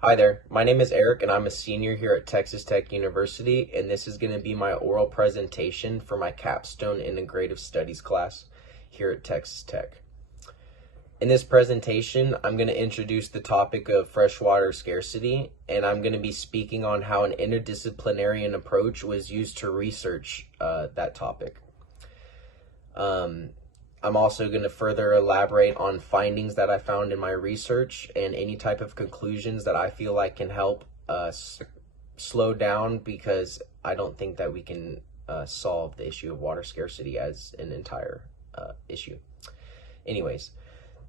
Hi there, my name is Eric and I'm a senior here at Texas Tech University, and this is going to be my oral presentation for my capstone integrative studies class here at Texas Tech. In this presentation, I'm going to introduce the topic of freshwater scarcity, and I'm going to be speaking on how an interdisciplinary approach was used to research that topic. I'm also going to further elaborate on findings that I found in my research and any type of conclusions that I feel like can help slow down, because I don't think that we can solve the issue of water scarcity as an entire issue. Anyways,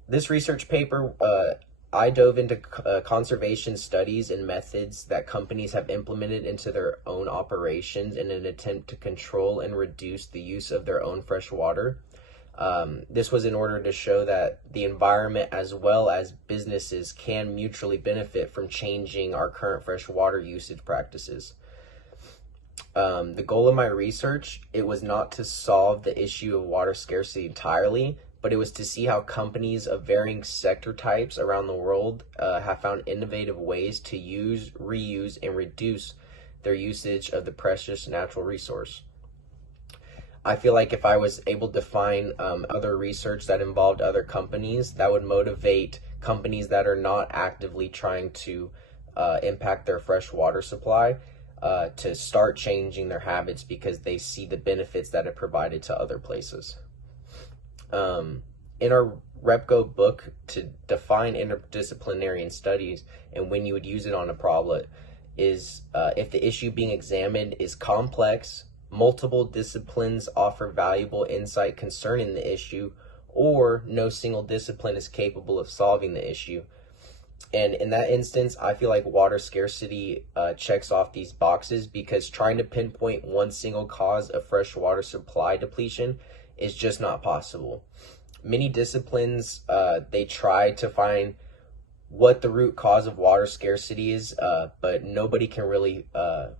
this research paper, I dove into conservation studies and methods that companies have implemented into their own operations in an attempt to control and reduce the use of their own fresh water. This was in order to show that the environment as well as businesses can mutually benefit from changing our current fresh water usage practices. The goal of my research, it was not to solve the issue of water scarcity entirely, but it was to see how companies of varying sector types around the world have found innovative ways to use, reuse, and reduce their usage of the precious natural resource. I feel like if I was able to find other research that involved other companies, that would motivate companies that are not actively trying to impact their fresh water supply to start changing their habits because they see the benefits that it provided to other places. In our RepGo book, to define interdisciplinary studies and when you would use it on a problem is if the issue being examined is complex, multiple disciplines offer valuable insight concerning the issue, or no single discipline is capable of solving the issue. And in that instance, I feel like water scarcity checks off these boxes, because trying to pinpoint one single cause of fresh water supply depletion is just not possible. Many disciplines, they try to find what the root cause of water scarcity is, but nobody can really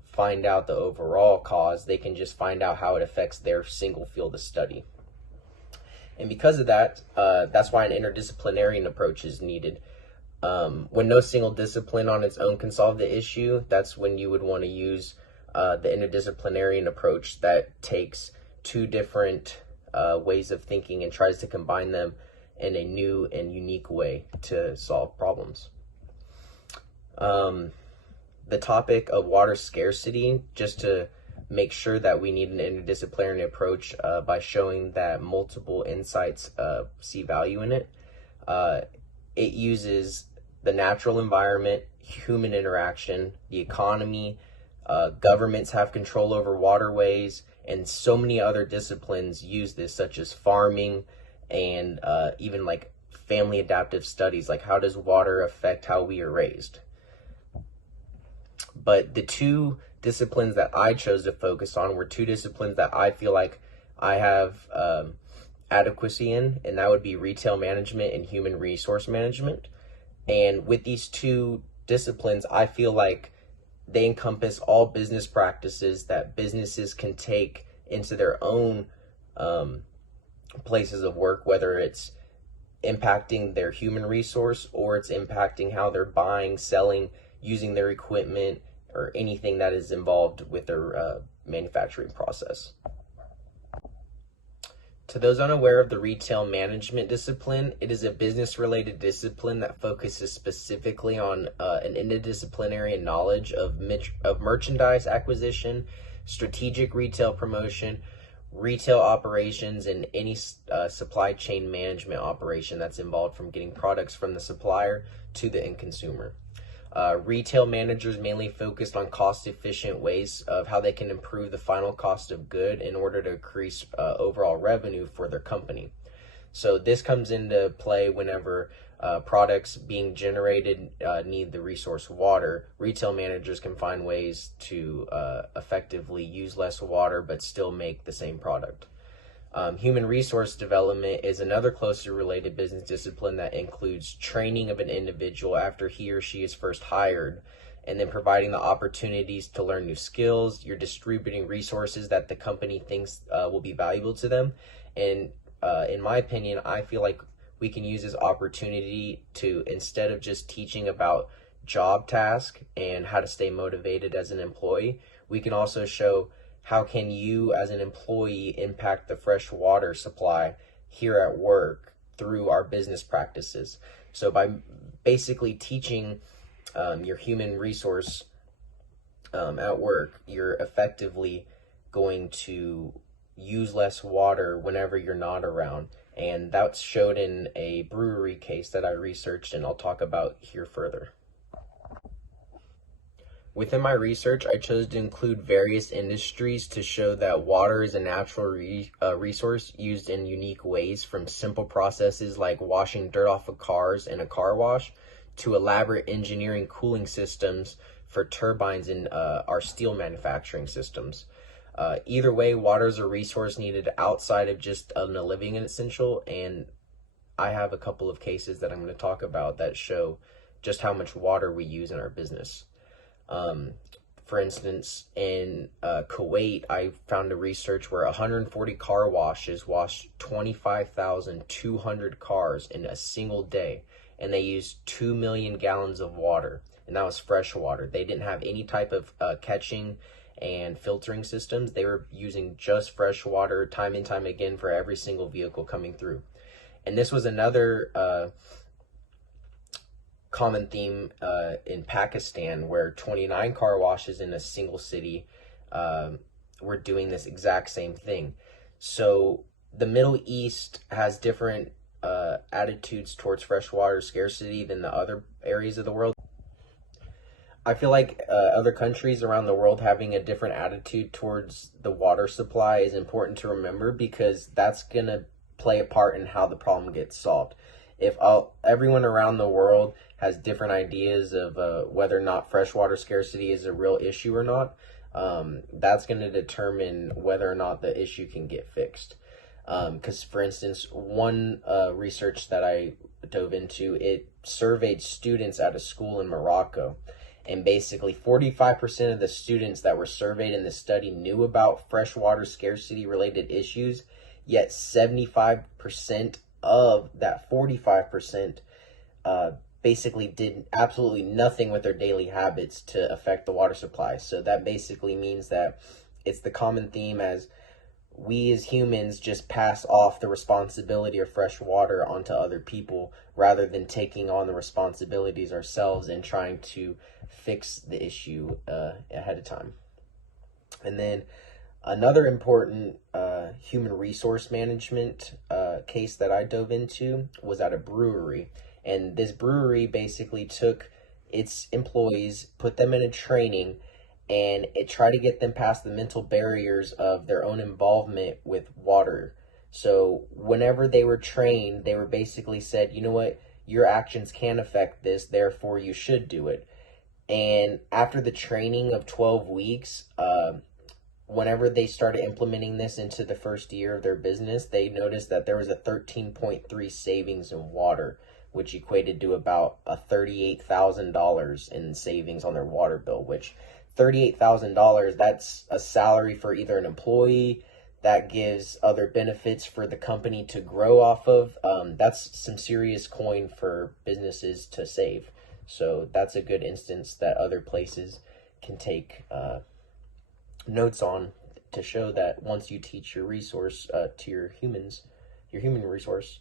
find out the overall cause. They can just find out how it affects their single field of study. And because of that, that's why an interdisciplinary approach is needed. When no single discipline on its own can solve the issue, that's when you would want to use the interdisciplinary approach that takes two different ways of thinking and tries to combine them in a new and unique way to solve problems. The topic of water scarcity, just to make sure that we need an interdisciplinary approach by showing that multiple insights see value in it. It uses the natural environment, human interaction, the economy, governments have control over waterways, and so many other disciplines use this, such as farming, and even like family adaptive studies, like how does water affect how we are raised. But the two disciplines that I chose to focus on were two disciplines that I feel like I have adequacy in, and that would be retail management and human resource management. And with these two disciplines, I feel like they encompass all business practices that businesses can take into their own places of work, whether it's impacting their human resource or it's impacting how they're buying, selling, using their equipment, or anything that is involved with their manufacturing process. To those unaware of the retail management discipline, it is a business-related discipline that focuses specifically on an interdisciplinary knowledge of merchandise acquisition, strategic retail promotion, retail operations, and any supply chain management operation that's involved from getting products from the supplier to the end consumer. Retail managers mainly focused on cost-efficient ways of how they can improve the final cost of good in order to increase overall revenue for their company. So this comes into play whenever products being generated need the resource water. Retail managers can find ways to effectively use less water but still make the same product. Human resource development is another closely related business discipline that includes training of an individual after he or she is first hired, and then providing the opportunities to learn new skills. You're distributing resources that the company thinks will be valuable to them. And in my opinion, I feel like we can use this opportunity to, instead of just teaching about job task and how to stay motivated as an employee, we can also show how can you as an employee impact the fresh water supply here at work through our business practices. So by basically teaching your human resource at work, you're effectively going to use less water whenever you're not around. And that's showed in a brewery case that I researched and I'll talk about here further. Within my research, I chose to include various industries to show that water is a natural resource used in unique ways, from simple processes like washing dirt off of cars in a car wash to elaborate engineering cooling systems for turbines in our steel manufacturing systems. Either way, water is a resource needed outside of just a living essential, and I have a couple of cases that I'm going to talk about that show just how much water we use in our business. For instance, in Kuwait, I found a research where 140 car washes washed 25,200 cars in a single day, and they used 2 million gallons of water, and that was fresh water. They didn't have any type of catching and filtering systems. They were using just fresh water time and time again for every single vehicle coming through. And this was another common theme in Pakistan, where 29 car washes in a single city were doing this exact same thing. So the Middle East has different attitudes towards freshwater scarcity than the other areas of the world. I feel like other countries around the world having a different attitude towards the water supply is important to remember, because that's going to play a part in how the problem gets solved. If everyone around the world has different ideas of whether or not freshwater scarcity is a real issue or not, that's going to determine whether or not the issue can get fixed. Because, for instance, one research that I dove into, it surveyed students at a school in Morocco. And basically 45% of the students that were surveyed in the study knew about freshwater scarcity related issues, yet 75% of that 45% basically did absolutely nothing with their daily habits to affect the water supply. So that basically means that it's the common theme as we as humans just pass off the responsibility of fresh water onto other people rather than taking on the responsibilities ourselves and trying to fix the issue ahead of time. And then another important human resource management case that I dove into was at a brewery. And this brewery basically took its employees, put them in a training, and it tried to get them past the mental barriers of their own involvement with water. So whenever they were trained, they were basically said, you know what, your actions can affect this, therefore you should do it. And after the training of 12 weeks, whenever they started implementing this into the first year of their business, they noticed that there was a 13.3 savings in water, which equated to about $38,000 in savings on their water bill, which $38,000, that's a salary for either an employee, that gives other benefits for the company to grow off of. That's some serious coin for businesses to save. So that's a good instance that other places can take notes on to show that once you teach your resource to your human resource,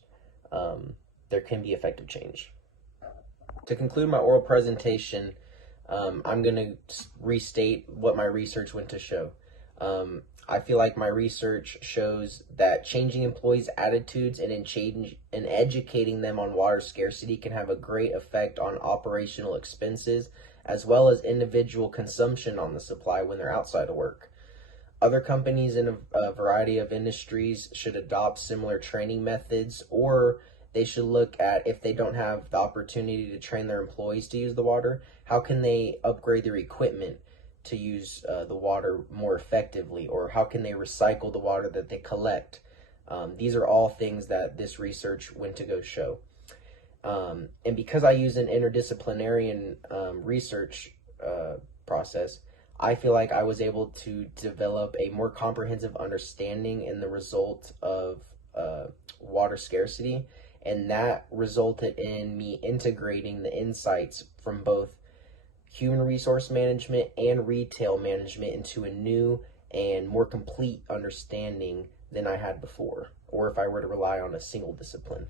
there can be effective change. To conclude my oral presentation, I'm going to restate what my research went to show. I feel like my research shows that changing employees' attitudes and educating them on water scarcity can have a great effect on operational expenses as well as individual consumption on the supply when they're outside of work. Other companies in a variety of industries should adopt similar training methods, or they should look at, if they don't have the opportunity to train their employees to use the water, how can they upgrade their equipment to use the water more effectively, or how can they recycle the water that they collect. These are all things that this research went to go show. And because I use an interdisciplinary research process, I feel like I was able to develop a more comprehensive understanding in the result of water scarcity, and that resulted in me integrating the insights from both human resource management and retail management into a new and more complete understanding than I had before, or if I were to rely on a single discipline.